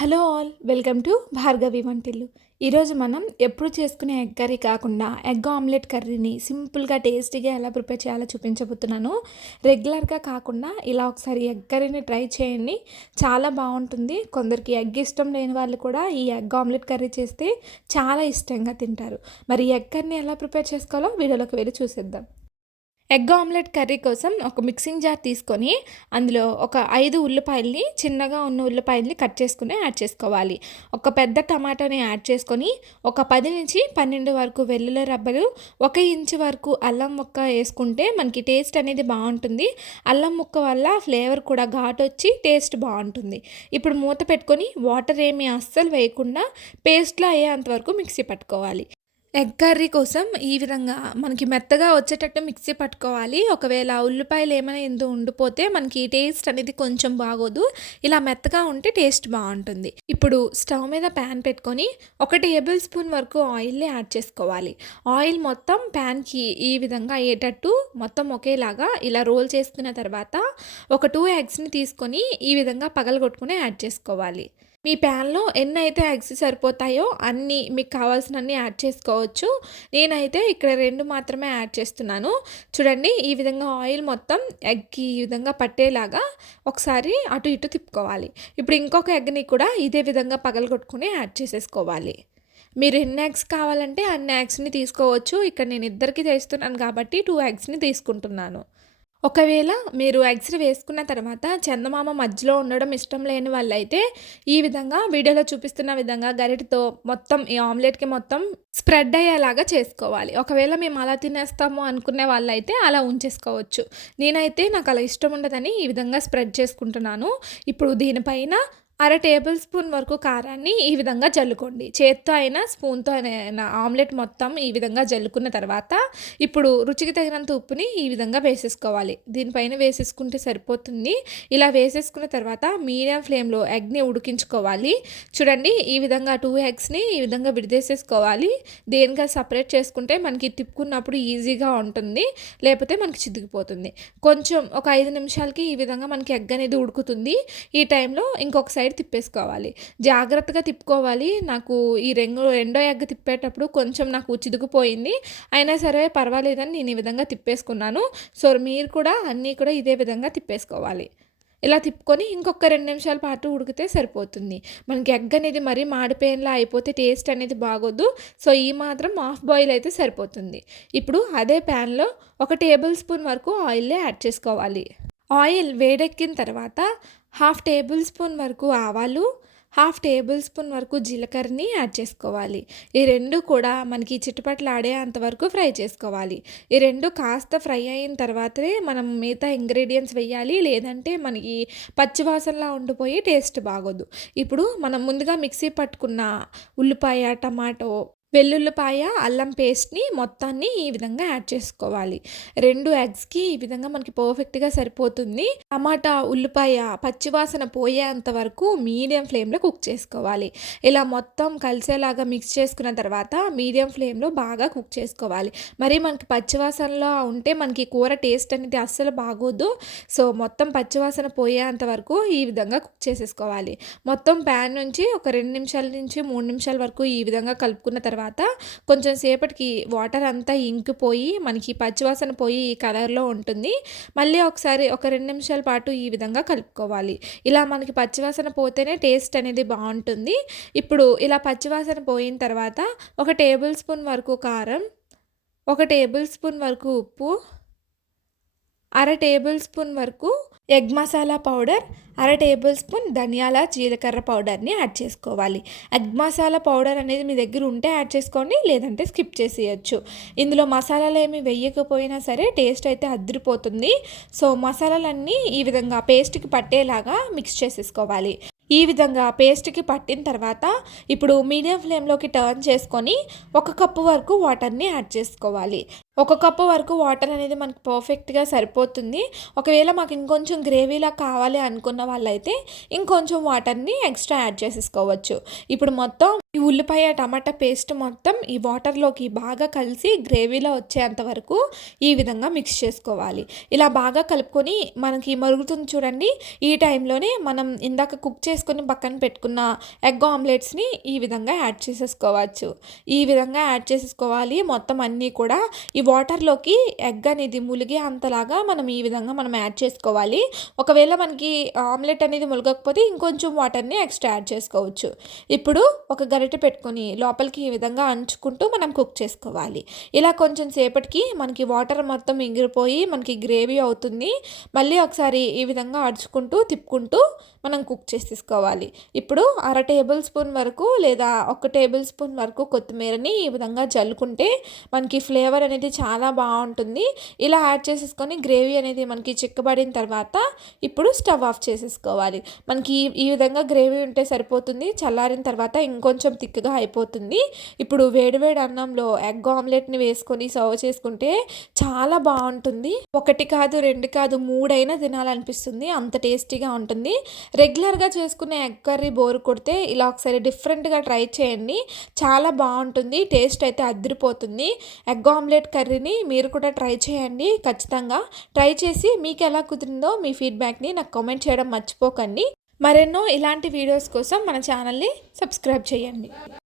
Hello all welcome to Bhargavi Vantillu. ఈరోజు మనం ఎప్పుడు చేసుకునే ఎగ్ కర్రీ కాకుండా ఎగ్ ఆమ్లెట్ కర్రీని సింపుల్గా టేస్టీగా ఎలా ప్రిపేర్ చేయాలో చూపించబోతున్నాను. రెగ్యులర్గా కాకుండా ఇలా ఒకసారి ఎగ్ కర్రీని ట్రై చేయండి, చాలా బాగుంటుంది. కొందరికి ఎగ్ ఇష్టం లేని వాళ్ళు కూడా ఈ ఎగ్ ఆమ్లెట్ కర్రీ చేస్తే చాలా ఇష్టంగా తింటారు. మరి ఎగ్ కర్రీని ఎలా ప్రిపేర్ చేసుకోవాలో వీడియోలోకి వెళ్ళి చూసేద్దాం. ఎగ్ ఆమ్లెట్ కర్రీ కోసం ఒక మిక్సింగ్ జార్ తీసుకొని అందులో ఒక 5 ఉల్లిపాయల్ని, చిన్నగా ఉన్న ఉల్లిపాయల్ని కట్ చేసుకుని యాడ్ చేసుకోవాలి. ఒక పెద్ద టమాటాని యాడ్ చేసుకొని ఒక 10-12 వరకు వెల్లుల్లి రబ్బలు, 1 ఇంచు వరకు అల్లం ముక్క వేసుకుంటే మనకి టేస్ట్ అనేది బాగుంటుంది. అల్లం ముక్క వల్ల ఫ్లేవర్ కూడా ఘాటు వచ్చి టేస్ట్ బాగుంటుంది. ఇప్పుడు మూత పెట్టుకొని వాటర్ ఏమీ అస్సలు వేయకుండా పేస్ట్లా అయ్యేంత వరకు మిక్సీ పట్టుకోవాలి. ఎగ్ కర్రీ కోసం ఈ విధంగా మనకి మెత్తగా వచ్చేటట్టు మిక్సీ పట్టుకోవాలి. ఒకవేళ ఉల్లిపాయలు ఏమైనా ఎందు ఉండిపోతే మనకి టేస్ట్ అనేది కొంచెం బాగోదు. ఇలా మెత్తగా ఉంటే టేస్ట్ బాగుంటుంది. ఇప్పుడు స్టవ్ మీద ప్యాన్ పెట్టుకొని 1 టేబుల్ స్పూన్ వరకు ఆయిల్ని యాడ్ చేసుకోవాలి. ఆయిల్ మొత్తం ప్యాన్కి ఈ విధంగా అయ్యేటట్టు మొత్తం ఒకేలాగా ఇలా రోల్ చేసుకున్న తర్వాత ఒక 2 ఎగ్స్ని తీసుకొని ఈ విధంగా పగలగొట్టుకుని యాడ్ చేసుకోవాలి. మీ ప్యాన్లో ఎన్నైతే ఎగ్స్ సరిపోతాయో అన్నీ మీకు కావాల్సినన్ని యాడ్ చేసుకోవచ్చు. నేనైతే ఇక్కడ 2 మాత్రమే యాడ్ చేస్తున్నాను. చూడండి, ఈ విధంగా ఆయిల్ మొత్తం ఎగ్కి ఈ విధంగా పట్టేలాగా ఒకసారి అటు ఇటు తిప్పుకోవాలి. ఇప్పుడు ఇంకొక ఎగ్ని కూడా ఇదే విధంగా పగలగొట్టుకుని యాడ్ చేసేసుకోవాలి. మీరు ఎన్ని ఎగ్స్ కావాలంటే అన్ని ఎగ్స్ని తీసుకోవచ్చు. ఇక్కడ నేను ఇద్దరికి చేస్తున్నాను కాబట్టి 2 ఎగ్స్ని తీసుకుంటున్నాను. ఒకవేళ మీరు ఎగ్స్ వేసుకున్న తర్వాత చందమామ మధ్యలో ఉండడం ఇష్టం లేని వాళ్ళైతే ఈ విధంగా వీడియోలో చూపిస్తున్న విధంగా గరిటెతో మొత్తం ఈ ఆమ్లెట్కి మొత్తం స్ప్రెడ్ అయ్యేలాగా చేసుకోవాలి. ఒకవేళ మేము అలా తినేస్తాము అనుకునే వాళ్ళైతే అలా ఉంచేసుకోవచ్చు. నేనైతే నాకు అలా ఇష్టం ఉండదని ఈ విధంగా స్ప్రెడ్ చేసుకుంటున్నాను. ఇప్పుడు దీనిపైన 1/2 టేబుల్ స్పూన్ వరకు కారాన్ని ఈ విధంగా జల్లుకోండి. చేత్తో అయినా స్పూన్తో అయినా ఆమ్లెట్ మొత్తం ఈ విధంగా జల్లుకున్న తర్వాత ఇప్పుడు రుచికి తగినంత ఉప్పుని ఈ విధంగా వేసేసుకోవాలి. దీనిపైన వేసేసుకుంటే సరిపోతుంది. ఇలా వేసేసుకున్న తర్వాత మీడియం ఫ్లేమ్లో ఎగ్ని ఉడికించుకోవాలి. చూడండి, ఈ విధంగా 2 ఎగ్స్ని ఈ విధంగా విడిదేసేసుకోవాలి. దేనిగా సపరేట్ చేసుకుంటే మనకి తిప్పుకున్నప్పుడు ఈజీగా ఉంటుంది, లేకపోతే మనకి చితికిపోతుంది. కొంచెం ఒక 5 నిమిషాలకి ఈ విధంగా మనకి ఎగ్ అనేది ఉడుకుతుంది. ఈ టైంలో ఇంకొక సైడ్ తిప్పేసుకోవాలి. జాగ్రత్తగా తిప్పుకోవాలి. నాకు ఈ రెండో ఎగ్ తిప్పేటప్పుడు కొంచెం నాకు చిదుకుపోయింది. అయినా సరే పర్వాలేదని నేను ఈ విధంగా తిప్పేసుకున్నాను. సో మీరు కూడా అన్నీ కూడా ఇదే విధంగా తిప్పేసుకోవాలి. ఇలా తిప్పుకొని ఇంకొక 2 నిమిషాల పాటు ఉడికితే సరిపోతుంది. మనకి ఎగ్ అనేది మరీ మాడిపోయేలా అయిపోతే టేస్ట్ అనేది బాగోదు. సో ఈ మాత్రం హాఫ్ బాయిల్ అయితే సరిపోతుంది. ఇప్పుడు అదే ప్యాన్లో 1 టేబుల్ స్పూన్ వరకు ఆయిల్ని యాడ్ చేసుకోవాలి. ఆయిల్ వేడెక్కిన తర్వాత 1/2 టేబుల్ స్పూన్ వరకు ఆవాలు, 1/2 టేబుల్ స్పూన్ వరకు జీలకర్రని యాడ్ చేసుకోవాలి. ఈ 2 కూడా మనకి చిటపటలాడే అంతవరకు ఫ్రై చేసుకోవాలి. ఈ 2 కాస్త ఫ్రై అయిన తర్వాతే మనం మిగతా ఇంగ్రీడియంట్స్ వేయాలి, లేదంటే మనకి పచ్చివాసనలా ఉండిపోయి టేస్ట్ బాగోదు. ఇప్పుడు మనం ముందుగా మిక్సీ పట్టుకున్న ఉల్లిపాయ, టమాటో, వెల్లుల్లిపాయ, అల్లం పేస్ట్ని మొత్తాన్ని ఈ విధంగా యాడ్ చేసుకోవాలి. 2 ఎగ్స్కి ఈ విధంగా మనకి పర్ఫెక్ట్గా సరిపోతుంది. టమాటా, ఉల్లిపాయ పచ్చివాసన పోయేంత వరకు మీడియం ఫ్లేమ్లో కుక్ చేసుకోవాలి. ఇలా మొత్తం కలిసేలాగా మిక్స్ చేసుకున్న తర్వాత మీడియం ఫ్లేమ్లో బాగా కుక్ చేసుకోవాలి. మరి మనకి పచ్చివాసనలో ఉంటే మనకి కూర టేస్ట్ అనేది అస్సలు బాగోదు. సో మొత్తం పచ్చివాసన పోయేంత వరకు ఈ విధంగా కుక్ చేసేసుకోవాలి. మొత్తం ప్యాన్ నుంచి ఒక 2 నిమిషాల నుంచి 3 నిమిషాల వరకు ఈ విధంగా కలుపుకున్న తర్వాత కొంచెం సేపటికి వాటర్ అంతా ఇంకిపోయి మనకి పచ్చివాసన పోయి ఈ కలర్లో ఉంటుంది. మళ్ళీ ఒకసారి ఒక 2 నిమిషాల పాటు ఈ విధంగా కలుపుకోవాలి. ఇలా మనకి పచ్చివాసన పోతేనే టేస్ట్ అనేది బాగుంటుంది. ఇప్పుడు ఇలా పచ్చివాసన పోయిన తర్వాత 1 టేబుల్ స్పూన్ వరకు కారం, 1 టేబుల్ స్పూన్ వరకు ఉప్పు, 1/2 టేబుల్ స్పూన్ వరకు egg masala powder, 1/2 table spoon ధనియాల, జీలకర్ర పౌడర్ని యాడ్ చేసుకోవాలి. ఎగ్ మసాలా పౌడర్ అనేది మీ దగ్గర ఉంటే యాడ్ చేసుకోండి, లేదంటే స్కిప్ చేసేయచ్చు. ఇందులో మసాలాలు ఏమి వేయకపోయినా సరే టేస్ట్ అయితే అదిరిపోతుంది. సో మసాలాలన్నీ ఈ విధంగా పేస్ట్కి పట్టేలాగా మిక్స్ చేసేసుకోవాలి. ఈ విధంగా పేస్ట్కి పట్టిన తర్వాత ఇప్పుడు మీడియం ఫ్లేమ్లోకి టర్న్ చేసుకొని 1 కప్పు వరకు వాటర్ని యాడ్ చేసుకోవాలి. ఒక కప్పు వరకు వాటర్ అనేది మనకు పర్ఫెక్ట్‌గా సరిపోతుంది. ఒకవేళ మాకు ఇంకొంచెం గ్రేవీలా కావాలి అనుకున్న వాళ్ళైతే ఇంకొంచెం వాటర్‌ని ఎక్స్‌ట్రా యాడ్ చేసేసుకోవచ్చు. ఇప్పుడు మొత్తం ఈ ఉల్లిపాయ, టమాటా పేస్ట్ మొత్తం ఈ వాటర్‌లోకి బాగా కలిసి గ్రేవీలా వచ్చేంత వరకు ఈ విధంగా మిక్స్ చేసుకోవాలి. ఇలా బాగా కలుపుకొని మనకి మరుగుతుంది చూడండి. ఈ టైంలోనే మనం ఇందాక కుక్ చేసుకొని పక్కన పెట్టుకున్న ఎగ్ ఆమ్లెట్స్‌ని ఈ విధంగా యాడ్ చేసేసుకోవచ్చు. ఈ విధంగా యాడ్ చేసేసుకోవాలి. మొత్తం అన్నీ కూడా ఈ వాటర్‌లోకి ఎగ్ అనేది ములిగే అంతలాగా మనం ఈ విధంగా యాడ్ చేసుకోవాలి. ఒకవేళ మనకి ఆమ్లెట్ అనేది ములగకపోతే ఇంకొంచెం వాటర్‌ని ఎక్స్‌ట్రా యాడ్ చేసుకోవచ్చు. ఇప్పుడు ఒక గరిటె పెట్టుకొని లోపలికి ఈ విధంగా అంచుకుంటూ మనం కుక్ చేసుకోవాలి. ఇలా కొంచెం సేపటికి మనకి వాటర్ మొత్తం ఇంగిరిపోయి మనకి గ్రేవీ అవుతుంది. మళ్ళీ ఒకసారి ఈ విధంగా అడుచుకుంటూ, తిప్పుకుంటూ మనం కుక్ చేసేసుకోవాలి. ఇప్పుడు అర టేబుల్ స్పూన్ వరకు లేదా ఒక టేబుల్ స్పూన్ వరకు కొత్తిమీరని ఈ విధంగా జల్లుకుంటే మనకి ఫ్లేవర్ అనేది చాలా బాగుంటుంది. ఇలా యాడ్ చేసేసుకొని గ్రేవీ అనేది మనకి చిక్కబడిన తర్వాత ఇప్పుడు స్టవ్ ఆఫ్ చేసేసుకోవాలి. మనకి ఈ విధంగా గ్రేవీ ఉంటే సరిపోతుంది. చల్లారిన తర్వాత ఇంకొంచెం థిక్‌గా అయిపోతుంది. ఇప్పుడు వేడి వేడి అన్నంలో ఎగ్ ఆమ్లెట్‌ని వేసుకొని సర్వ్ చేసుకుంటే చాలా బాగుంటుంది. ఒకటి కాదు, రెండు కాదు, మూడైనా తినాలనిపిస్తుంది. అంత టేస్టీగా ఉంటుంది. రెగ్యులర్‌గా చేసుకునే ఎగ్ కర్రీ బోర్ కొడితే ఇలా ఒకసారి డిఫరెంట్‌గా ట్రై చేయండి. చాలా బాగుంటుంది. టేస్ట్ అయితే అదిరిపోతుంది. ఎగ్ ఆమ్లెట్ కర్రీని మీరు కూడా ట్రై చేయండి ఖచ్చితంగా. ట్రై చేసి మీకు ఎలా కుదిరిందో మీ ఫీడ్‌బ్యాక్‌ని నాకు కామెంట్ చేయడం మర్చిపోకండి. మరెన్నో ఇలాంటి వీడియోస్ కోసం మన ఛానల్‌ని సబ్స్క్రైబ్ చేయండి.